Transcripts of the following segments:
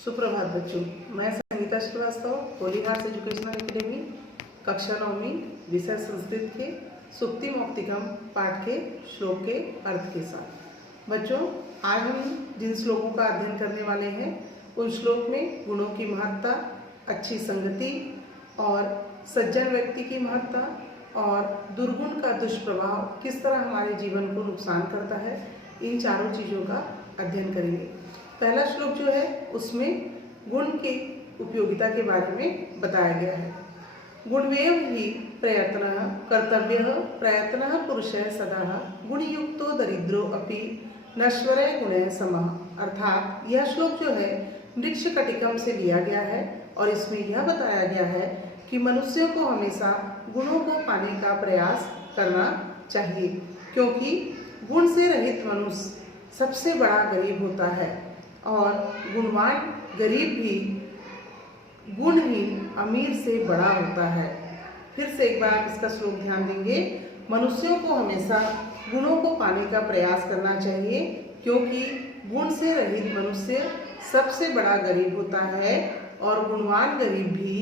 सुप्रभात बच्चों, मैं संगीता श्रीवास्तव होलीहार्स एजुकेशनल एकेडमी कक्षा 9वीं विषय संस्कृत के सुक्ति मौक्तिकम पाठ के श्लोक के अर्थ के साथ। बच्चों, आज हम जिन श्लोकों का अध्ययन करने वाले हैं उन श्लोक में गुणों की महत्ता, अच्छी संगति और सज्जन व्यक्ति की महत्ता और दुर्गुण का दुष्प्रभाव किस तरह हमारे जीवन को नुकसान करता है, इन चारों चीज़ों का अध्ययन करेंगे। पहला श्लोक जो है उसमें गुण की उपयोगिता के बारे में बताया गया है। गुणवेव ही प्रयत्न कर्तव्य प्रयत्न पुरुषः सदा गुणयुक्तो दरिद्रो अपि नश्वरे गुणे समः। अर्थात यह श्लोक जो है वृक्ष कटिकम से लिया गया है और इसमें यह बताया गया है कि मनुष्यों को हमेशा गुणों को पाने का प्रयास करना चाहिए, क्योंकि गुण से रहित मनुष्य सबसे बड़ा गरीब होता है और गुणवान गरीब भी गुणहीन अमीर से बड़ा होता है। फिर से एक बार आप इसका श्लोक ध्यान देंगे। मनुष्यों को हमेशा गुणों को पाने का प्रयास करना चाहिए, क्योंकि गुण से रहित मनुष्य सबसे बड़ा गरीब होता है और गुणवान गरीब भी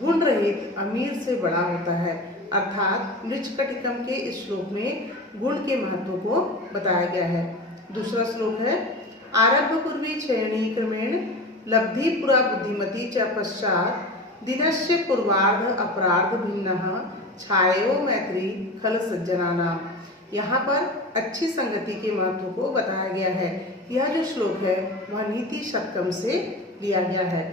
गुण रहित अमीर से बड़ा होता है। अर्थात वृक्षकटिकम के इस श्लोक में गुण के महत्व को बताया गया है। दूसरा श्लोक है आरभ्य पूर्वी क्षयणी क्रमेण लब्धि पुरा बुद्धिमती च पश्चात दिनस्य पूर्वार्ध अपराध भिन्नः छायो मैत्री खल सज्जनानाम। यहाँ पर अच्छी संगति के महत्व को बताया गया है। यह जो श्लोक है वह नीति शतकम से लिया गया है।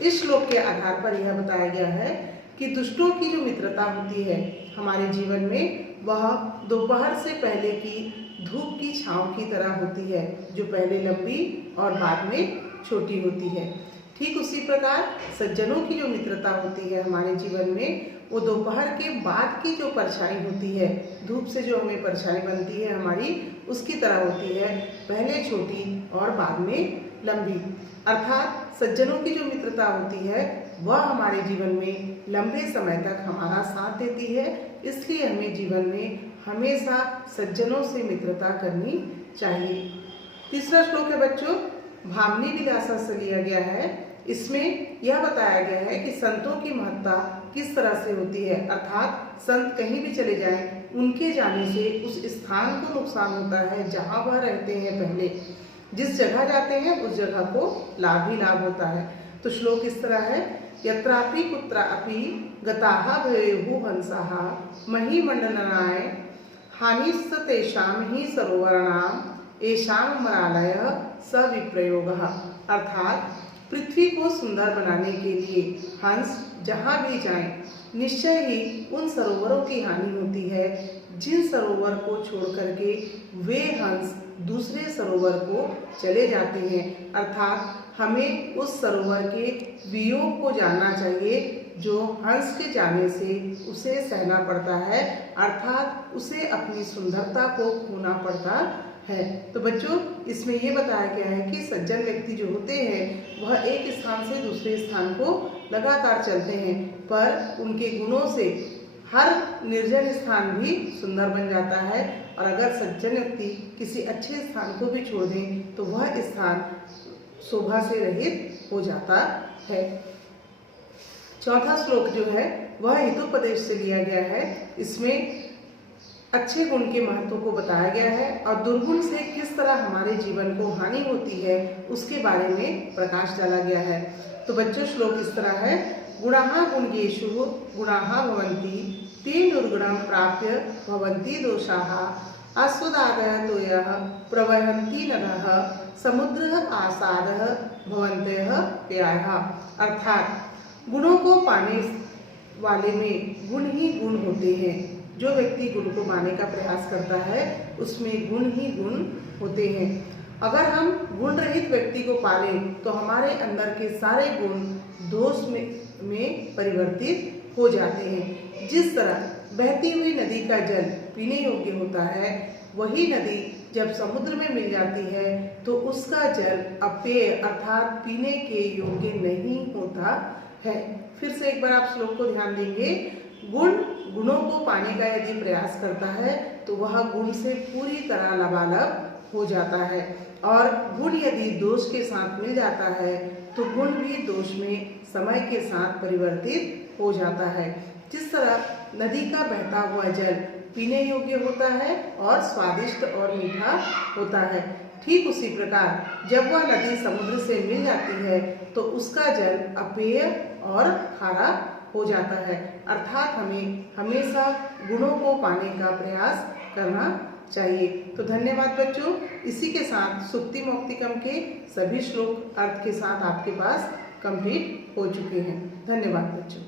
इस श्लोक के आधार पर यह बताया गया है कि दुष्टों की जो मित्रता होती है हमारे जीवन में, वह दोपहर से पहले की धूप की छांव की तरह होती है, जो पहले लंबी और बाद में छोटी होती है। ठीक उसी प्रकार सज्जनों की जो मित्रता होती है हमारे जीवन में, वो दोपहर के बाद की जो परछाई होती है, धूप से जो हमें परछाई बनती है हमारी, उसकी तरह होती है, पहले छोटी और बाद में लंबी। अर्थात सज्जनों की जो मित्रता होती है वह हमारे जीवन में लंबे समय तक हमारा साथ देती है। इसलिए हमें जीवन में हमेशा सज्जनों से मित्रता करनी चाहिए। तीसरा श्लोक है बच्चों भावनी विलासा से लिया गया है। इसमें यह बताया गया है कि संतों की महत्ता किस तरह से होती है। अर्थात संत कहीं भी चले जाएं, उनके जाने से उस स्थान को नुकसान होता है जहाँ वह रहते हैं। पहले जिस जगह जाते हैं उस जगह को लाभ ही लाभ होता है। तो श्लोक इस तरह है यत्रापि कुत्रापि गताः भवेयुः हंसाः महीमण्डनाय हानिश्च तेषां हि सरोवराणां येषां मरालयः स विप्रयोगः। अर्थात पृथ्वी को सुंदर बनाने के लिए हंस जहाँ भी जाएं, निश्चय ही उन सरोवरों की हानि होती है जिन सरोवर को छोड़ करके वे हंस दूसरे सरोवर को चले जाते हैं। अर्थात हमें उस सरोवर के वियोग को जानना चाहिए जो हंस के जाने से उसे सहना पड़ता है, अर्थात उसे अपनी सुंदरता को खोना पड़ता है। तो बच्चों, इसमें ये बताया गया है कि सज्जन व्यक्ति जो होते हैं वह एक स्थान से दूसरे स्थान को लगातार चलते हैं, पर उनके गुणों से हर निर्जन स्थान भी सुंदर बन जाता है। और अगर सज्जन व्यक्ति किसी अच्छे स्थान को भी छोड़ दें तो वह स्थान शोभा से रहित हो जाता है। चौथा श्लोक जो है वह हितोपदेश से लिया गया है। इसमें अच्छे गुण के महत्व को बताया गया है और दुर्गुण से किस तरह हमारे जीवन को हानि होती है उसके बारे में प्रकाश डाला गया है। तो बच्चों, श्लोक इस तरह है गुणाः गुण्येषु गुणाः भवन्ति ते निर्गुणं प्राप्य भवन्ति दोषाः आस्वादाय तोयः प्रवहन्ति नदः समुद्रः आसादः भवन्त्यः प्यायः। अर्थात गुणों को पाने वाले में गुण ही गुण होते हैं। जो व्यक्ति गुण को पाने का प्रयास करता है उसमें गुण ही गुण होते हैं। अगर हम गुण रहित व्यक्ति को पालें तो हमारे अंदर के सारे गुण दोष में परिवर्तित हो जाते हैं। जिस तरह बहती हुई नदी का जल पीने योग्य होता है, वही नदी जब समुद्र में मिल जाती है तो उसका जल अपेय अर्थात पीने के योग्य नहीं होता है। फिर से एक बार आप श्लोक को ध्यान देंगे। गुणों को पाने का यदि प्रयास करता है तो वह गुण से पूरी तरह लबालब हो जाता है। और गुण यदि दोष के साथ मिल जाता है तो गुण भी दोष में समय के साथ परिवर्तित हो जाता है। जिस तरह नदी का बहता हुआ जल पीने योग्य होता है और स्वादिष्ट और मीठा होता है, ठीक उसी प्रकार जब वह नदी समुद्र से मिल जाती है तो उसका जल अपेय और खारा हो जाता है। अर्थात हमें हमेशा गुणों को पाने का प्रयास करना चाहिए। तो धन्यवाद बच्चों। इसी के साथ सुक्ति मौक्तिकम के सभी श्लोक अर्थ के साथ आपके पास कंप्लीट हो चुके हैं। धन्यवाद बच्चों।